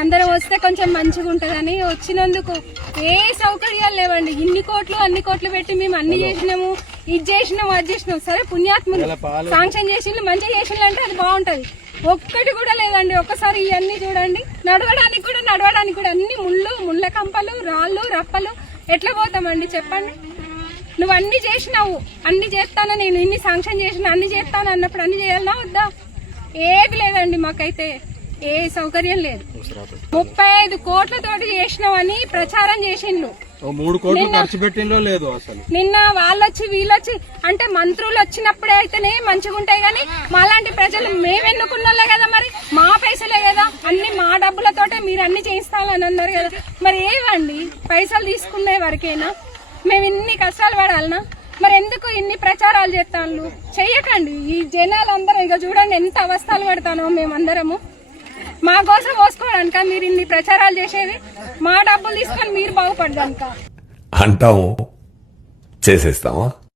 అందరం వస్తే కొంచెం మంచిగా ఉంటదని వచ్చినందుకు ఏ సౌకర్యాలు లేవండి. ఇన్ని కోట్లు అన్ని కోట్లు పెట్టి మేము అన్ని చేసినాము, ఇది చేసినాము అది చేసినాము. సరే పుణ్యాత్ములు శాంక్షన్ చేసిండ్రు మంచిగా చేసిండ్రు అంటే అది బాగుంటది. ఒక్కటి కూడా లేదండి. ఒక్కసారి ఇవన్నీ చూడండి. నడవడానికి కూడా అన్ని ముళ్ళ కంపలు, రాళ్ళు, రప్పలు. ఎట్లా పోతామండి చెప్పండి? నువ్వు అన్ని చేసినావు, అన్ని చేస్తాను, నేను ఇన్ని శాంక్షన్ చేసిన అన్ని చేస్తాను అన్నప్పుడు అన్ని చేయాలన్నా వద్దా? ఏది లేదండి. మాకైతే ఏ సౌకర్యం లేదు. 35 కోట్లతోటి చేసినావని ప్రచారం చేసిండ్రు. 3 కోట్లు ఖర్చు పెట్టిందో లేదు అసలు. నిన్న వాళ్ళొచ్చి వీళ్ళొచ్చి అంటే మంత్రులు వచ్చినప్పుడే అయితేనే మంచిగా ఉంటాయి కానీ మాలాంటి ప్రజలు మేము ఎన్నుకున్నోళ్ళే కదా, మరి మా పైసలే కదా, అన్ని మా డబ్బులతోటే మీరు అన్ని చేయిస్తామని అన్నారు కదా. మరి ఏవండి పైసలు తీసుకునే వరకేనా మేము ఇన్ని కష్టాలు పడాలనా? మరి ఎందుకు ఇన్ని ప్రచారాలు చేస్తాను? చెయ్యకండి. ఈ జనాలందరూ ఇక చూడండి ఎంత అవస్థలు పడతానో మేమందరము. మా కోసం పోసుకోవడానిక మీరు ఇన్ని ప్రచారాలు చేసేది? మా డబ్బులు తీసుకొని మీరు బాగుపడడానిక అంటాము, చేసేస్తామా?